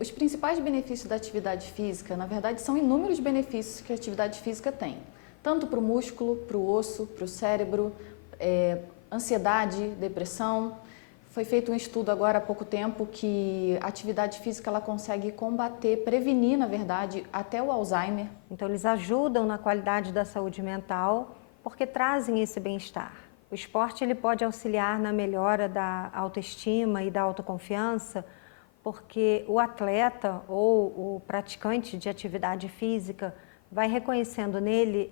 Os principais benefícios da atividade física, na verdade, são inúmeros benefícios que a atividade física tem, tanto para o músculo, para o osso, para o cérebro, ansiedade, depressão. Foi feito um estudo agora há pouco tempo que a atividade física ela consegue combater, prevenir, na verdade, até o Alzheimer. Então eles ajudam na qualidade da saúde mental porque trazem esse bem-estar. O esporte ele pode auxiliar na melhora da autoestima e da autoconfiança, porque o atleta ou o praticante de atividade física vai reconhecendo nele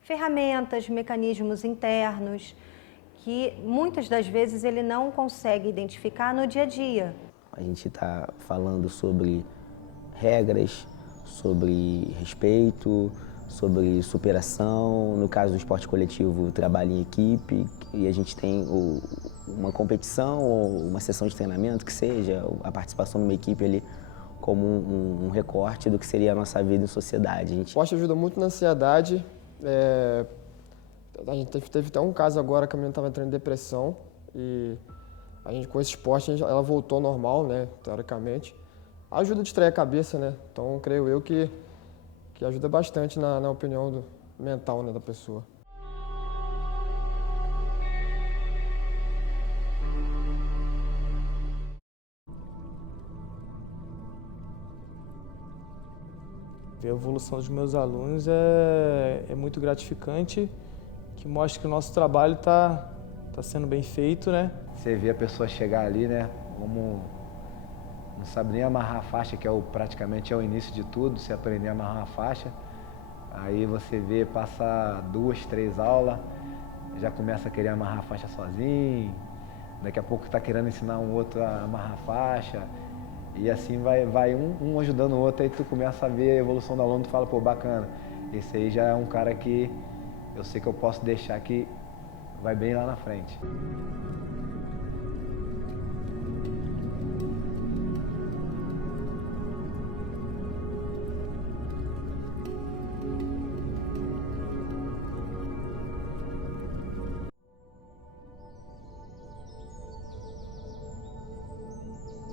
ferramentas, mecanismos internos que muitas das vezes ele não consegue identificar no dia a dia. A gente está falando sobre regras, sobre respeito, sobre superação. No caso do esporte coletivo, o trabalho em equipe, e a gente tem uma competição ou uma sessão de treinamento, que seja a participação numa equipe ali como um recorte do que seria a nossa vida em sociedade. O esporte ajuda muito na ansiedade. A gente teve até um caso agora que a menina estava entrando em depressão e a gente, com esse esporte, ela voltou ao normal, né, teoricamente. Ajuda a distrair a cabeça, né? Então, creio eu que ajuda bastante na opinião mental, né, da pessoa. Ver a evolução dos meus alunos é muito gratificante, que mostra que o nosso trabalho tá sendo bem feito, né? Você vê a pessoa chegar ali, né, como não sabe nem amarrar a faixa, que praticamente é o início de tudo, você aprender a amarrar a faixa. Aí você vê, passa 2, 3 aulas, já começa a querer amarrar a faixa sozinho, daqui a pouco está querendo ensinar um outro a amarrar a faixa, e assim vai um ajudando o outro, aí tu começa a ver a evolução do aluno, tu fala, pô, bacana, esse aí já é um cara que eu sei que eu posso deixar que vai bem lá na frente.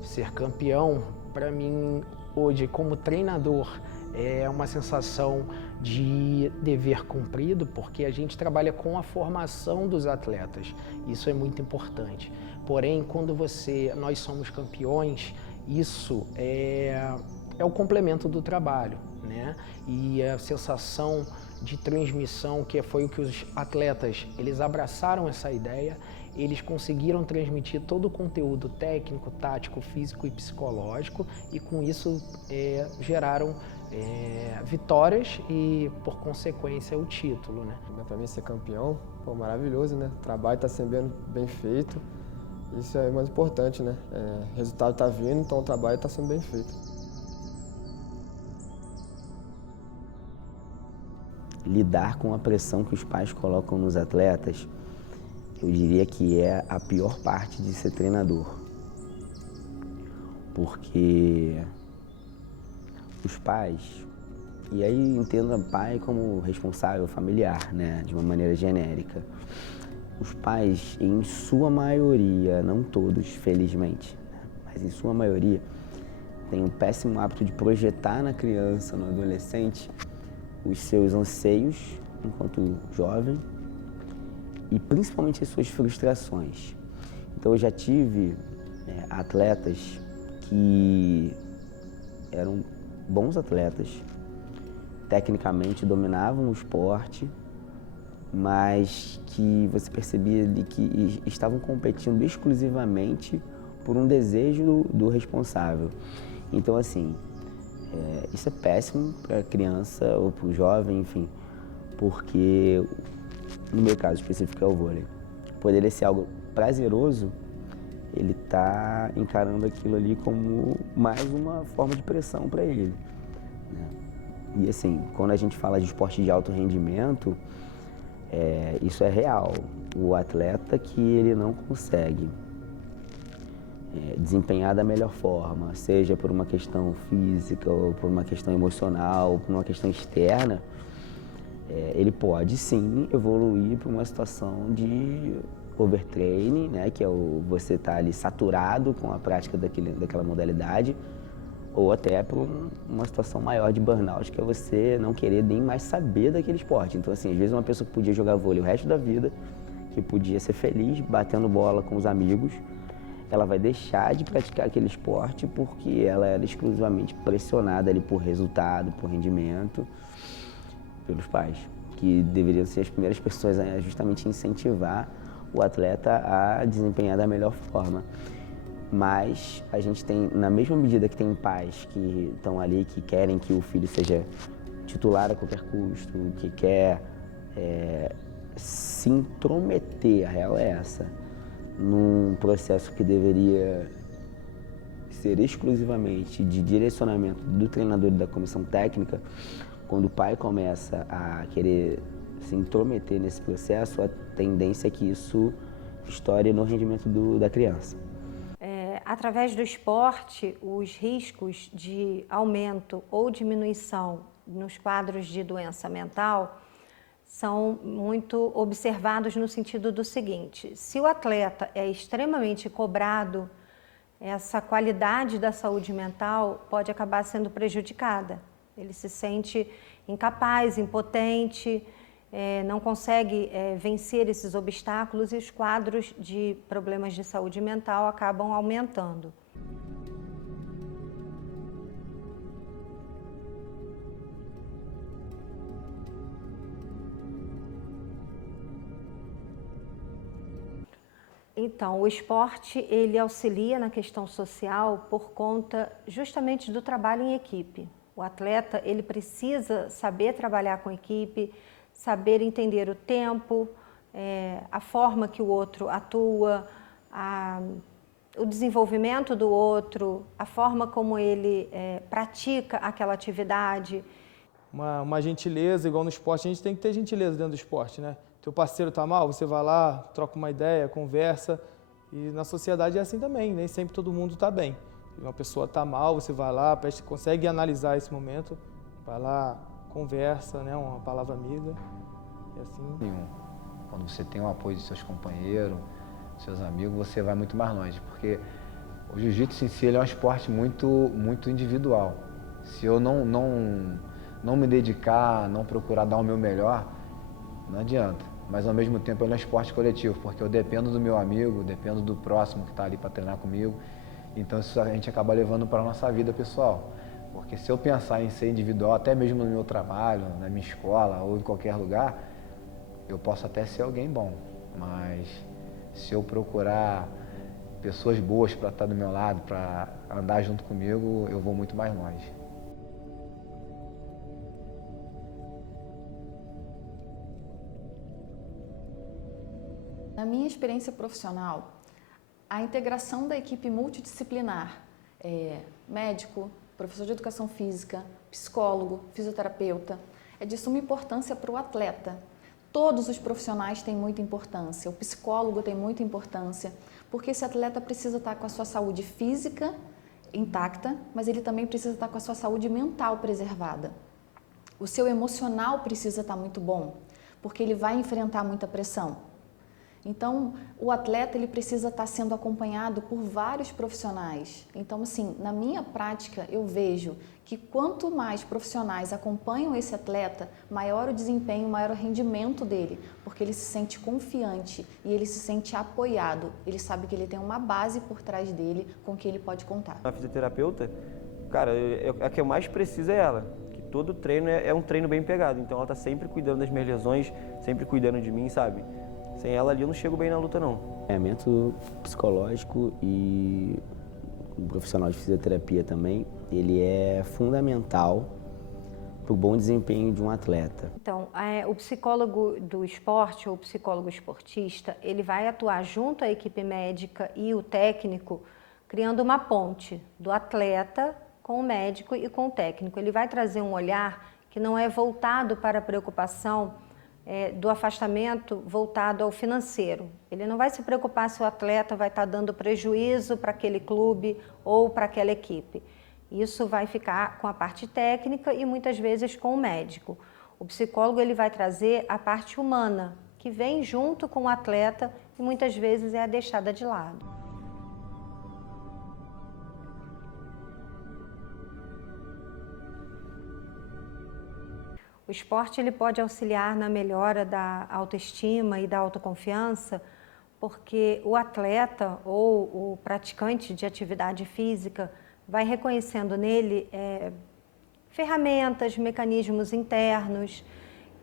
Ser campeão, para mim, hoje, como treinador, é uma sensação de dever cumprido, porque a gente trabalha com a formação dos atletas. Isso é muito importante. Porém, quando nós somos campeões, isso é o complemento do trabalho, né? E a sensação de transmissão, que foi o que os atletas, eles abraçaram essa ideia, eles conseguiram transmitir todo o conteúdo técnico, tático, físico e psicológico, e com isso geraram vitórias e, por consequência, o título, né? Para mim, ser campeão, pô, maravilhoso, né? O trabalho está sendo bem feito, isso é o mais importante, né? O resultado está vindo, então o trabalho está sendo bem feito. Lidar com a pressão que os pais colocam nos atletas, eu diria que é a pior parte de ser treinador. Porque os pais, e aí entenda pai como responsável familiar, né, de uma maneira genérica. Os pais, em sua maioria, não todos, felizmente, né, mas em sua maioria, têm um péssimo hábito de projetar na criança, no adolescente, os seus anseios enquanto jovem e principalmente as suas frustrações. Então eu já tive atletas que eram bons atletas, tecnicamente dominavam o esporte, mas que você percebia que estavam competindo exclusivamente por um desejo do responsável. Então assim, isso é péssimo para a criança ou para o jovem, enfim, porque no meu caso específico é o vôlei. Poderia ser algo prazeroso, ele está encarando aquilo ali como mais uma forma de pressão para ele, né? E assim, quando a gente fala de esporte de alto rendimento, isso é real. O atleta que ele não consegue desempenhar da melhor forma, seja por uma questão física, ou por uma questão emocional, ou por uma questão externa, ele pode sim evoluir para uma situação de overtraining, né, que é você estar ali saturado com a prática daquela modalidade, ou até para uma situação maior de burnout, que é você não querer nem mais saber daquele esporte. Então, assim, às vezes uma pessoa que podia jogar vôlei o resto da vida, que podia ser feliz batendo bola com os amigos, ela vai deixar de praticar aquele esporte porque ela era exclusivamente pressionada ali por resultado, por rendimento, pelos pais, que deveriam ser as primeiras pessoas a justamente incentivar o atleta a desempenhar da melhor forma. Mas a gente tem, na mesma medida que tem pais que estão ali, que querem que o filho seja titular a qualquer custo, que quer se intrometer, a real é essa, num processo que deveria ser exclusivamente de direcionamento do treinador e da comissão técnica. Quando o pai começa a querer se intrometer nesse processo, a tendência é que isso estoure no rendimento da criança. Através do esporte, os riscos de aumento ou diminuição nos quadros de doença mental são muito observados no sentido do seguinte: se o atleta é extremamente cobrado, essa qualidade da saúde mental pode acabar sendo prejudicada. Ele se sente incapaz, impotente, não consegue vencer esses obstáculos e os quadros de problemas de saúde mental acabam aumentando. Então, o esporte, ele auxilia na questão social por conta justamente do trabalho em equipe. O atleta, ele precisa saber trabalhar com equipe, saber entender o tempo, a forma que o outro atua, o desenvolvimento do outro, a forma como ele pratica aquela atividade. Uma gentileza, igual no esporte, a gente tem que ter gentileza dentro do esporte, né? Teu parceiro tá mal, você vai lá, troca uma ideia, conversa. E na sociedade é assim também, nem sempre todo mundo tá bem. Uma pessoa tá mal, você vai lá, consegue analisar esse momento, vai lá, conversa, né? Uma palavra amiga. E assim. Quando você tem o apoio de seus companheiros, seus amigos, você vai muito mais longe, porque o jiu-jitsu em si ele é um esporte muito individual. Se eu não me dedicar, não procurar dar o meu melhor, não adianta. Mas ao mesmo tempo ele é um esporte coletivo, porque eu dependo do meu amigo, dependo do próximo que está ali para treinar comigo. Então isso a gente acaba levando para a nossa vida pessoal. Porque se eu pensar em ser individual, até mesmo no meu trabalho, na minha escola ou em qualquer lugar, eu posso até ser alguém bom. Mas se eu procurar pessoas boas para estar do meu lado, para andar junto comigo, eu vou muito mais longe. Na minha experiência profissional, a integração da equipe multidisciplinar, médico, professor de educação física, psicólogo, fisioterapeuta, é de suma importância para o atleta. Todos os profissionais têm muita importância, o psicólogo tem muita importância, porque esse atleta precisa estar com a sua saúde física intacta, mas ele também precisa estar com a sua saúde mental preservada. O seu emocional precisa estar muito bom, porque ele vai enfrentar muita pressão. Então, o atleta ele precisa estar sendo acompanhado por vários profissionais. Então, assim, na minha prática, eu vejo que quanto mais profissionais acompanham esse atleta, maior o desempenho, maior o rendimento dele, porque ele se sente confiante e ele se sente apoiado. Ele sabe que ele tem uma base por trás dele com que ele pode contar. A fisioterapeuta, cara, a que eu mais preciso é ela. Que todo treino é um treino bem pegado. Então, ela está sempre cuidando das minhas lesões, sempre cuidando de mim, sabe? Sem ela ali eu não chego bem na luta, não. Treinamento psicológico e o profissional de fisioterapia também, ele é fundamental para o bom desempenho de um atleta. Então, o psicólogo do esporte ou o psicólogo esportista, ele vai atuar junto à equipe médica e o técnico, criando uma ponte do atleta com o médico e com o técnico. Ele vai trazer um olhar que não é voltado para a preocupação do afastamento voltado ao financeiro. Ele não vai se preocupar se o atleta vai estar dando prejuízo para aquele clube ou para aquela equipe. Isso vai ficar com a parte técnica e muitas vezes com o médico. O psicólogo ele vai trazer a parte humana, que vem junto com o atleta, e muitas vezes é deixada de lado. O esporte ele pode auxiliar na melhora da autoestima e da autoconfiança, porque o atleta ou o praticante de atividade física vai reconhecendo nele ferramentas, mecanismos internos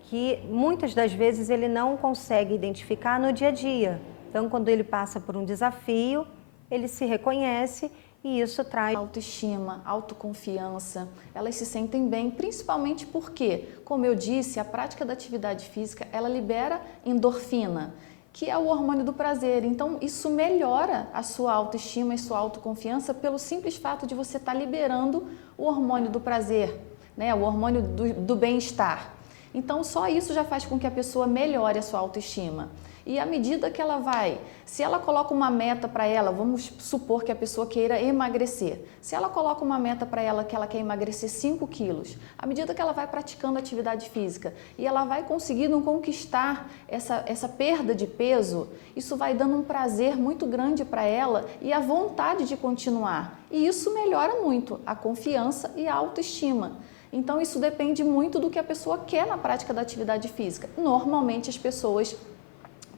que muitas das vezes ele não consegue identificar no dia a dia. Então, quando ele passa por um desafio, ele se reconhece e isso traz autoestima, autoconfiança, elas se sentem bem, principalmente porque, como eu disse, a prática da atividade física, ela libera endorfina, que é o hormônio do prazer. Então, isso melhora a sua autoestima e sua autoconfiança pelo simples fato de você estar liberando o hormônio do prazer, né? O hormônio do bem-estar. Então, só isso já faz com que a pessoa melhore a sua autoestima. E à medida que ela vai, se ela coloca uma meta para ela, vamos supor que a pessoa queira emagrecer. Se ela coloca uma meta para ela que ela quer emagrecer 5 quilos, à medida que ela vai praticando atividade física e ela vai conseguindo conquistar essa perda de peso, isso vai dando um prazer muito grande para ela e a vontade de continuar. E isso melhora muito a confiança e a autoestima. Então isso depende muito do que a pessoa quer na prática da atividade física. Normalmente as pessoas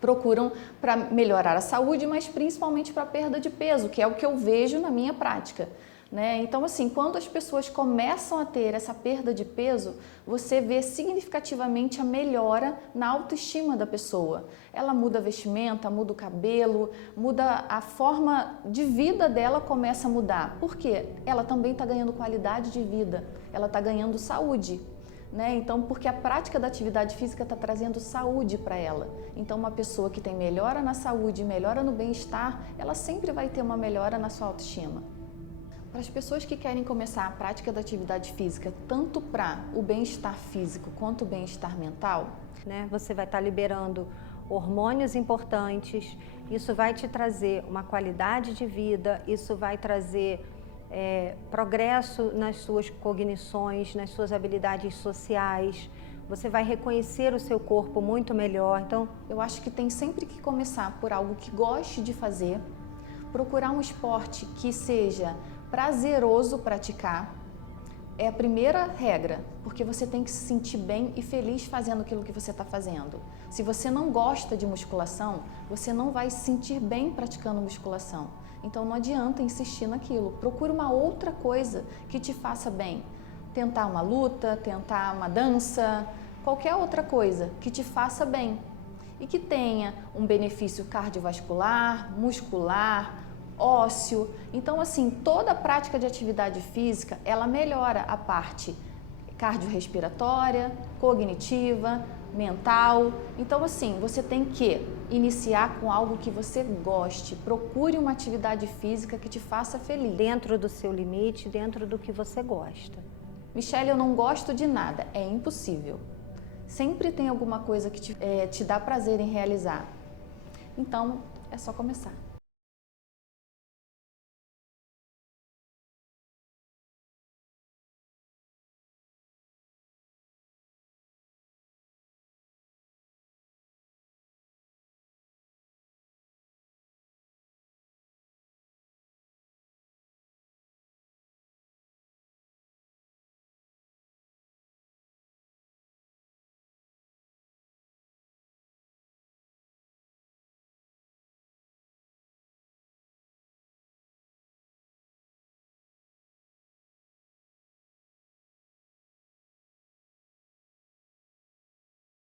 procuram para melhorar a saúde, mas principalmente para a perda de peso, que é o que eu vejo na minha prática, né? Então, assim, quando as pessoas começam a ter essa perda de peso, você vê significativamente a melhora na autoestima da pessoa. Ela muda a vestimenta, muda o cabelo, muda a forma de vida dela, começa a mudar. Por quê? Ela também está ganhando qualidade de vida, ela está ganhando saúde. Né? Então, porque a prática da atividade física está trazendo saúde para ela. Então, uma pessoa que tem melhora na saúde, melhora no bem-estar, ela sempre vai ter uma melhora na sua autoestima. Para as pessoas que querem começar a prática da atividade física, tanto para o bem-estar físico quanto o bem-estar mental, né? Você vai estar liberando hormônios importantes, isso vai te trazer uma qualidade de vida, isso vai trazer progresso nas suas cognições, nas suas habilidades sociais, você vai reconhecer o seu corpo muito melhor. Então, eu acho que tem sempre que começar por algo que goste de fazer, procurar um esporte que seja prazeroso praticar, é a primeira regra, porque você tem que se sentir bem e feliz fazendo aquilo que você está fazendo. Se você não gosta de musculação, você não vai se sentir bem praticando musculação. Então não adianta insistir naquilo, procure uma outra coisa que te faça bem. Tentar uma luta, tentar uma dança, qualquer outra coisa que te faça bem e que tenha um benefício cardiovascular, muscular, ósseo. Então, assim, toda a prática de atividade física, ela melhora a parte cardiorrespiratória, cognitiva, mental. Então, assim, você tem que iniciar com algo que você goste. Procure uma atividade física que te faça feliz. Dentro do seu limite, dentro do que você gosta. Michele, eu não gosto de nada. É impossível. Sempre tem alguma coisa que te dá prazer em realizar. Então, é só começar.